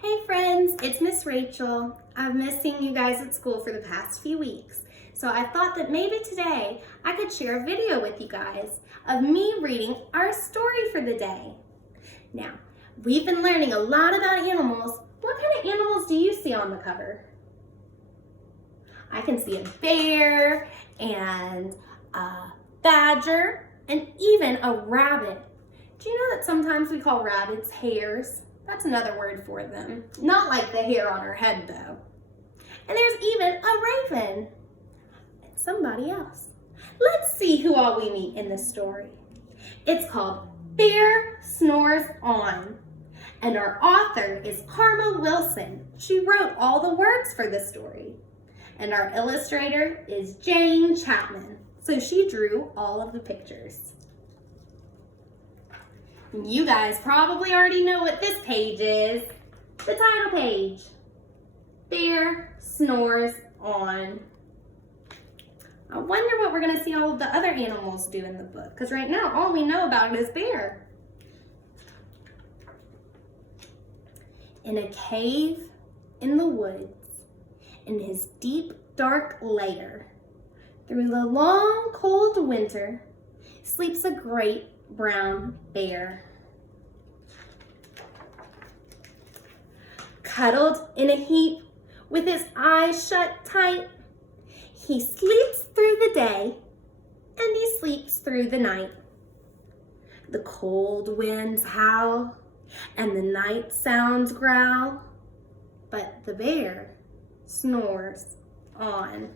Hey friends, it's Miss Rachel. I've missed seeing you guys at school for the past few weeks. So I thought that maybe today I could share a video with you guys of me reading our story for the day. Now, we've been learning a lot about animals. What kind of animals do you see on the cover? I can see a bear and a badger and even a rabbit. Do you know that sometimes we call rabbits hares? That's another word for them. Not like the hair on our head though. And there's even a raven and somebody else. Let's see who all we meet in this story. It's called Bear Snores On. And our author is Karma Wilson. She wrote all the words for the story. And our illustrator is Jane Chapman. So she drew all of the pictures. You guys probably already know what this page is. The title page. Bear Snores On. I wonder what we're going to see all of the other animals do in the book. Because right now, all we know about it is bear. In a cave in the woods, in his deep, dark lair, through the long, cold winter, sleeps a great brown bear. Cuddled in a heap, with his eyes shut tight, he sleeps through the day, and he sleeps through the night. The cold winds howl, and the night sounds growl, but the bear snores on.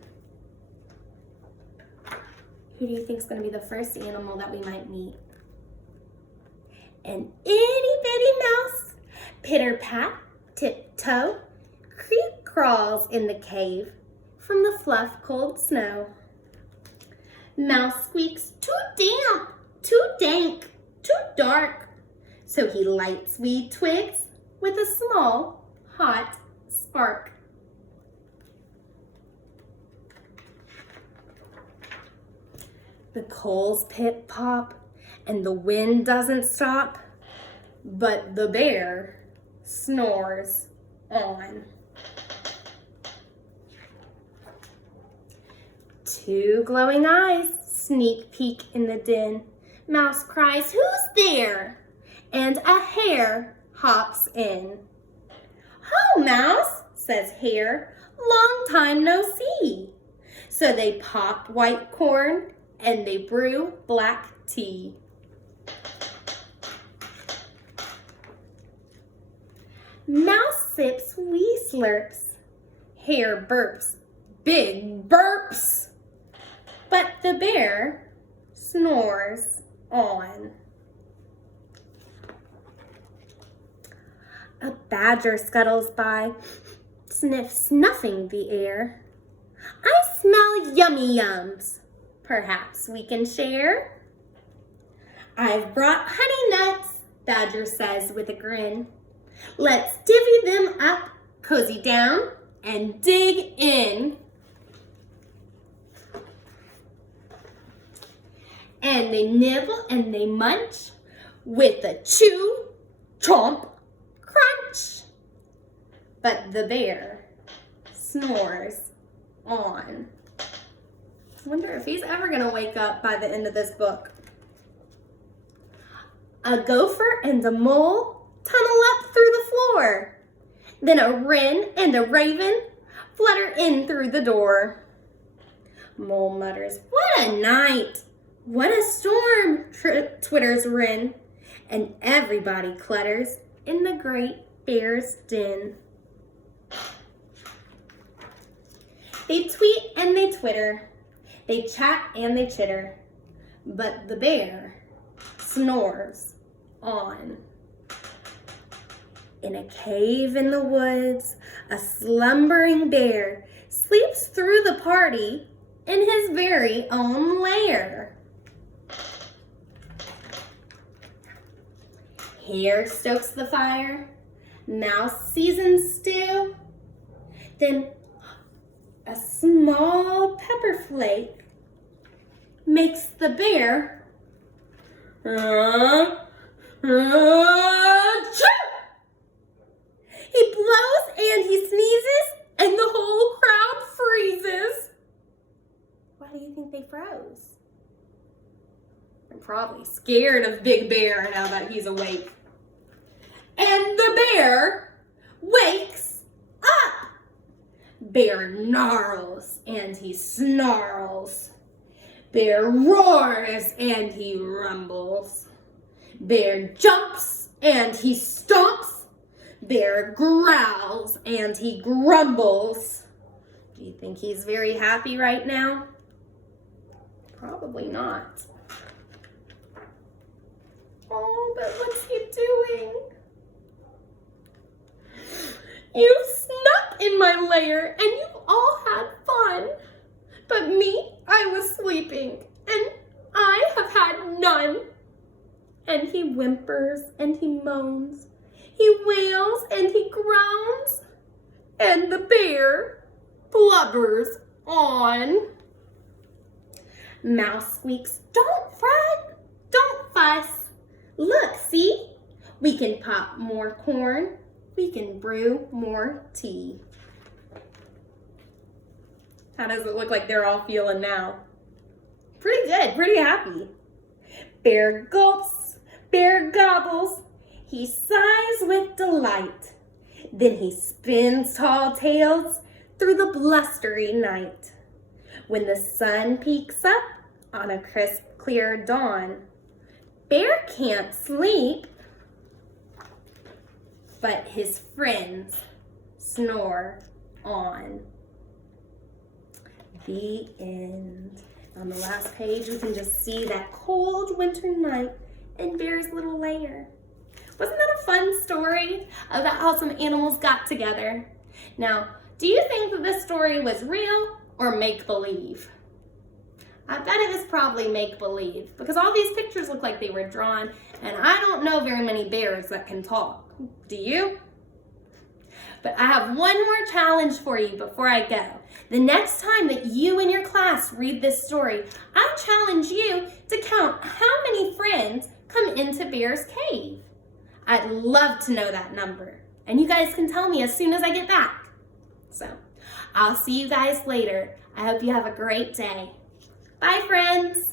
Who do you think is going to be the first animal that we might meet? An itty bitty mouse, pitter-pat, tiptoe, creep crawls in the cave from the fluff cold snow. Mouse squeaks, too damp, too dank, too dark, so he lights wee twigs with a small, hot spark. The coals pip pop and the wind doesn't stop, but the bear snores on. Two glowing eyes sneak peek in the din. Mouse cries, "Who's there?" And a hare hops in. "Ho, Mouse," says Hare, "long time no see." So they pop white corn and they brew black tea. Mouse sips wee slurps. Hare burps, big burps. But the bear snores on. A badger scuttles by, snuffing the air. "I smell yummy yums. Perhaps we can share." "I've brought honey nuts," Badger says with a grin. "Let's divvy them up, cozy down, and dig in." And they nibble and they munch with a chew, chomp, crunch. But the bear snores on. I wonder if he's ever going to wake up by the end of this book. A gopher and a mole tunnel up through the floor. Then a wren and a raven flutter in through the door. Mole mutters, "What a night! What a storm!" Twitters wren. And everybody clutters in the great bear's den. They tweet and they twitter. They chat and they chitter. But the bear snores on. In a cave in the woods, a slumbering bear sleeps through the party in his very own lair. Hare stokes the fire, Mouse seasons stew, then a small pepper flake makes the bear He snores. I'm probably scared of Big Bear now that he's awake. And the bear wakes up. Bear gnarls and he snarls. Bear roars and he rumbles. Bear jumps and he stomps. Bear growls and he grumbles. Do you think he's very happy right now? Probably not. Oh, but what's he doing? You snuck in my lair and you've all had fun. But me, I was sleeping and I have had none. And he whimpers and he moans. He wails and he groans. And the bear blubbers on. Mouse squeaks, "Don't fret, don't fuss. Look, see, we can pop more corn. We can brew more tea." How does it look like they're all feeling now? Pretty good, pretty happy. Bear gulps, bear gobbles. He sighs with delight. Then he spins tall tales through the blustery night. When the sun peeks up on a crisp, clear dawn, Bear can't sleep, but his friends snore on. The end. On the last page, we can just see that cold winter night in Bear's little lair. Wasn't that a fun story about how some animals got together? Now, do you think that this story was real or make-believe? I bet it was probably make-believe because all these pictures look like they were drawn, and I don't know very many bears that can talk. Do you? But I have one more challenge for you before I go. The next time that you and your class read this story, I challenge you to count how many friends come into Bear's cave. I'd love to know that number, and you guys can tell me as soon as I get back. So, I'll see you guys later. I hope you have a great day. Bye, friends.